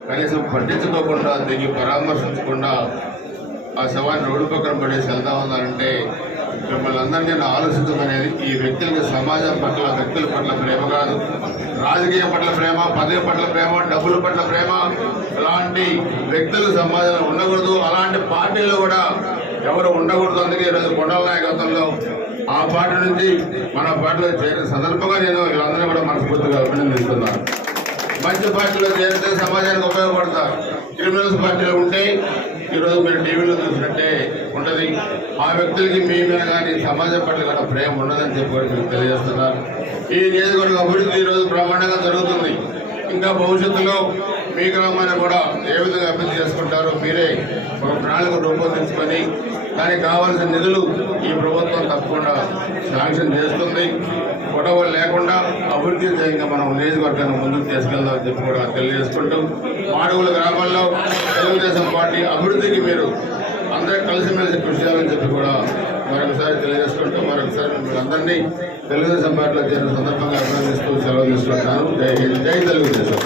కనీసం పట్టించుకోకుండా దిగి పరామర్శించకుండా ఆ శవాన్ని రోడ్డు పక్కన పడేసి వెళ్తా ఉన్నారంటే మిమ్మల్ని అందరినీ నేను ఆలోచించమనేది ఈ వ్యక్తులకి సమాజం పట్ల వ్యక్తుల పట్ల ప్రేమ కాదు, రాజకీయం పట్ల ప్రేమ, పదవి పట్ల ప్రేమ, డబ్బుల పట్ల ప్రేమ, అలాంటి వ్యక్తులు సమాజంలో ఉండకూడదు. అలాంటి పార్టీలు కూడా ఎవరు ఉండకూడదు. అందుకే ఈరోజు కొండల నాయకత్వంలో ఆ పార్టీ నుంచి మన పార్టీలో చేరిన సందర్భంగా నేను వీళ్ళందరూ కూడా మనస్ఫూర్తిగా అభినందిస్తున్నాను. మంచి పార్టీలో చేరితే సమాజానికి ఉపయోగపడతారు. క్రిమినల్స్ పార్టీలో ఉంటే ఈరోజు మీరు టీవీలో చూసినట్టే ఉంటుంది. ఆ వ్యక్తులకి మీ మీద కానీ సమాజం పట్ల కూడా ప్రేమ ఉండదని చెప్పి కూడా మీకు తెలియజేస్తున్నారు. ఈ నియోజకవర్గ అభివృద్ధి ఈరోజు బ్రహ్మాండంగా జరుగుతుంది. ఇంకా భవిష్యత్తులో మీ గ్రామాన్ని కూడా ఏ విధంగా అభివృద్ధి చేసుకుంటారో మీరే ఒక ప్రణాళిక రూపొందించుకొని దానికి కావాల్సిన నిధులు ఈ ప్రభుత్వం తప్పకుండా శాంక్షన్ చేస్తుంది. గొడవలు లేకుండా అభివృద్ధి ధ్యేయంగా మనం నియోజకవర్గాన్ని ముందుకు తీసుకెళ్దామని చెప్పి కూడా తెలియజేసుకుంటూ మాడుగుల గ్రామాల్లో తెలుగుదేశం పార్టీ అభివృద్ధికి మీరు అందరూ కలిసిమెలిసి కృషి చేయాలని చెప్పి కూడా మరొకసారి తెలియజేసుకుంటూ మరొకసారి మిమ్మల్ని అందరినీ తెలుగుదేశం పార్టీలో చేరిన సందర్భంగా అభినందిస్తూ సెలవు తీసుకుంటాను. జై హింద్, జై తెలుగుదేశం.